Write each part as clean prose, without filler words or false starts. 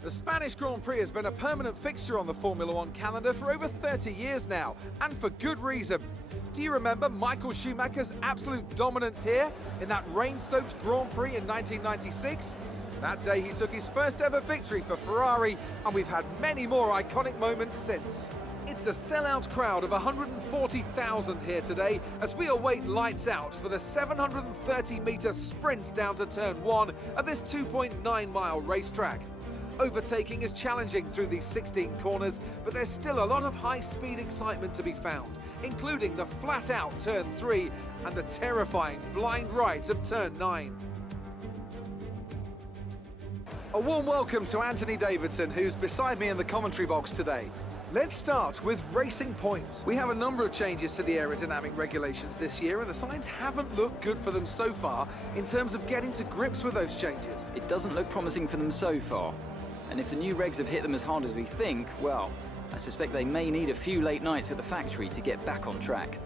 The Spanish Grand Prix has been a permanent fixture on the Formula One calendar for over 30 years now, and for good reason. Do you remember Michael Schumacher's absolute dominance here in that rain-soaked Grand Prix in 1996? That day he took his first ever victory for Ferrari, and we've had many more iconic moments since. It's a sellout crowd of 140,000 here today as we await lights out for the 730-metre sprint down to turn 1 of this 2.9-mile racetrack. Overtaking is challenging through these 16 corners, but there's still a lot of high-speed excitement to be found, including the flat-out turn 3 and the terrifying blind right of turn 9. A warm welcome to Anthony Davidson, who's beside me in the commentary box today. Let's start with Racing Point. We have a number of changes to the aerodynamic regulations this year, and the signs haven't looked good for them so far in terms of getting to grips with those changes. It doesn't look promising for them so far. And if the new regs have hit them as hard as we think, well, I suspect they may need a few late nights at the factory to get back on track.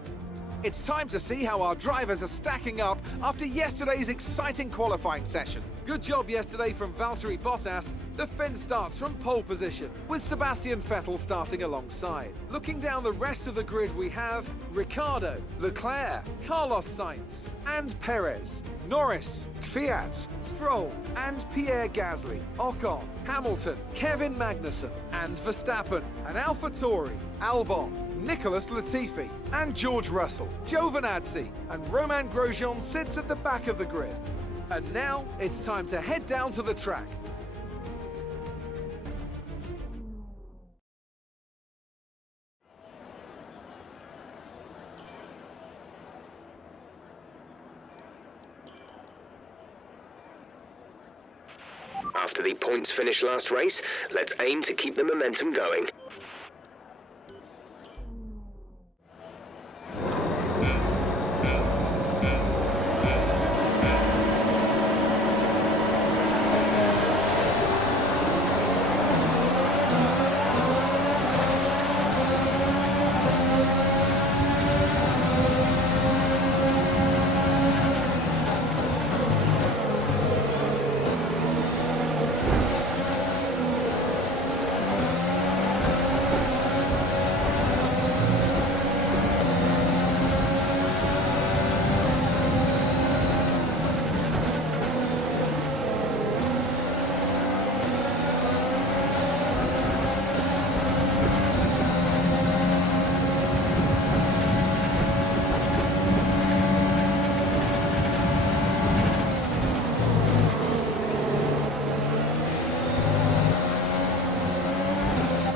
It's time to see how our drivers are stacking up after yesterday's exciting qualifying session. Good job yesterday from Valtteri Bottas. The Finn starts from pole position, with Sebastian Vettel starting alongside. Looking down the rest of the grid, we have Ricciardo, Leclerc, Carlos Sainz, and Perez, Norris, Kvyat, Stroll, and Pierre Gasly, Ocon, Hamilton, Kevin Magnussen, and Verstappen, and AlphaTauri, Albon, Nicholas Latifi, and George Russell. Giovinazzi and Romain Grosjean sits at the back of the grid. And now it's time to head down to the track. After the points finish last race, let's aim to keep the momentum going.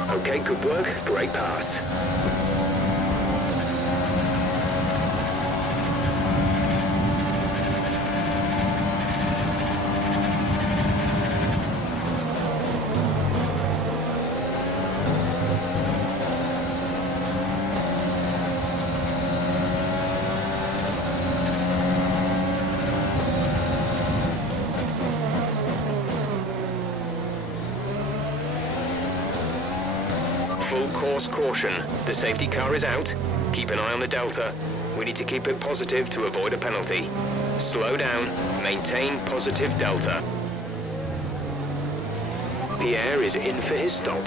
Okay, good work, great pass. Full course caution. The safety car is out. Keep an eye on the delta. We need to keep it positive to avoid a penalty. Slow down. Maintain positive delta. Pierre is in for his stop.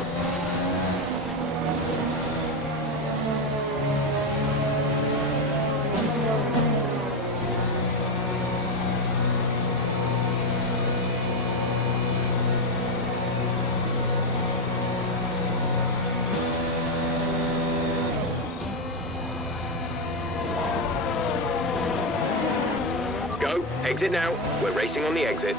Go. Exit now. We're racing on the exit.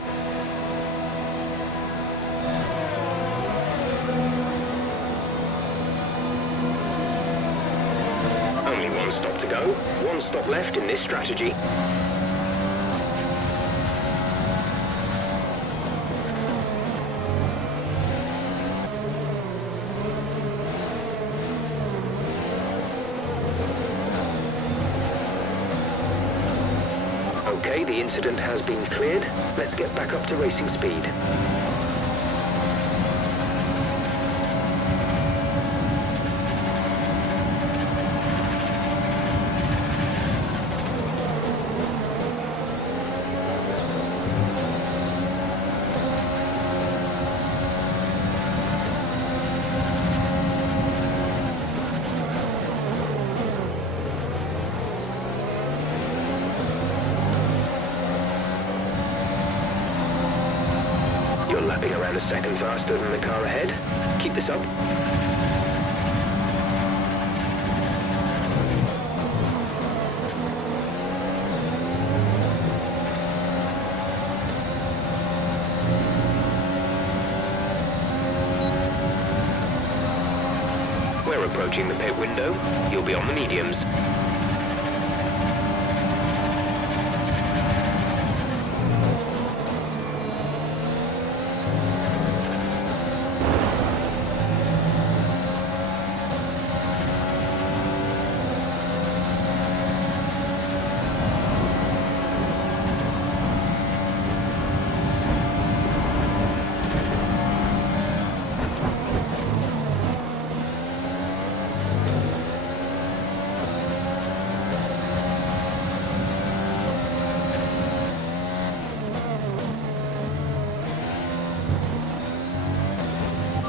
Only one stop to go. One stop left in this strategy. Okay, the incident has been cleared. Let's get back up to racing speed. lapping around a second faster than the car ahead. Keep this up. We're approaching the pit window. You'll be on the mediums.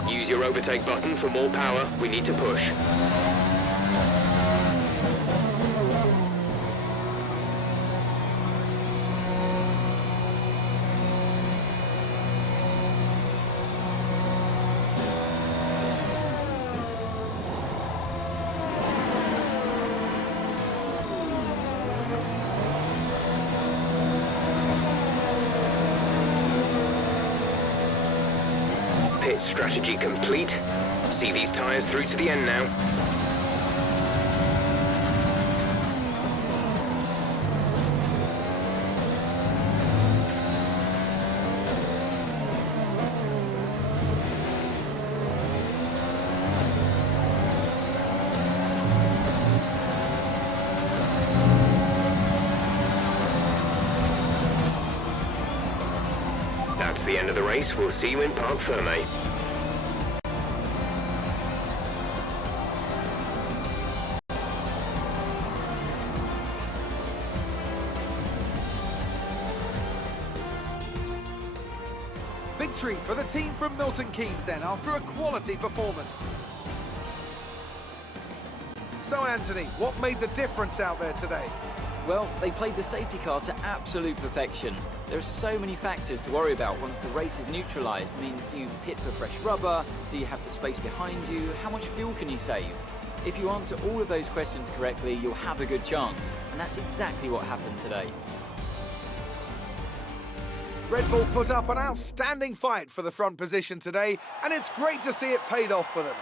Use your overtake button for more power. We need to push. Pit strategy complete. See these tyres through to the end now. That's the end of the race. We'll see you in Parc Fermé. Victory for the team from Milton Keynes then, after a quality performance. So Anthony, what made the difference out there today? Well, they played the safety car to absolute perfection. There are so many factors to worry about once the race is neutralised. I mean, do you pit for fresh rubber? Do you have the space behind you? How much fuel can you save? If you answer all of those questions correctly, you'll have a good chance. And that's exactly what happened today. Red Bull put up an outstanding fight for the front position today, and it's great to see it paid off for them.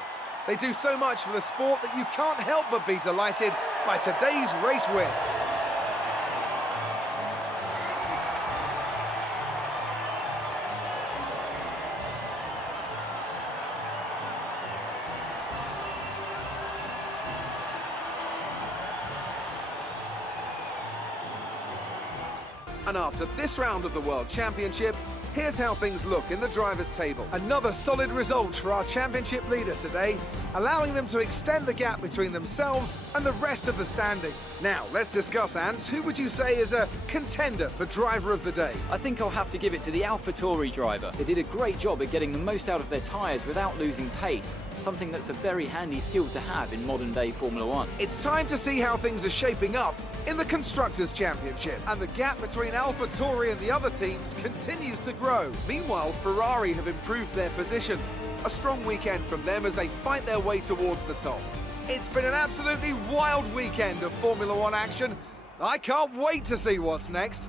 They do so much for the sport that you can't help but be delighted by today's race win. And after this round of the World Championship, here's how things look in the drivers' table. Another solid result for our championship leader today, allowing them to extend the gap between themselves and the rest of the standings. Now, let's discuss, Ant. Who would you say is a contender for driver of the day? I think I'll have to give it to the AlphaTauri driver. They did a great job at getting the most out of their tyres without losing pace, something that's a very handy skill to have in modern-day Formula One. It's time to see how things are shaping up in the Constructors' Championship, and the gap between AlphaTauri and the other teams continues to grow. Meanwhile, Ferrari have improved their position. A strong weekend from them as they fight their way towards the top. It's been an absolutely wild weekend of Formula One action. I can't wait to see what's next.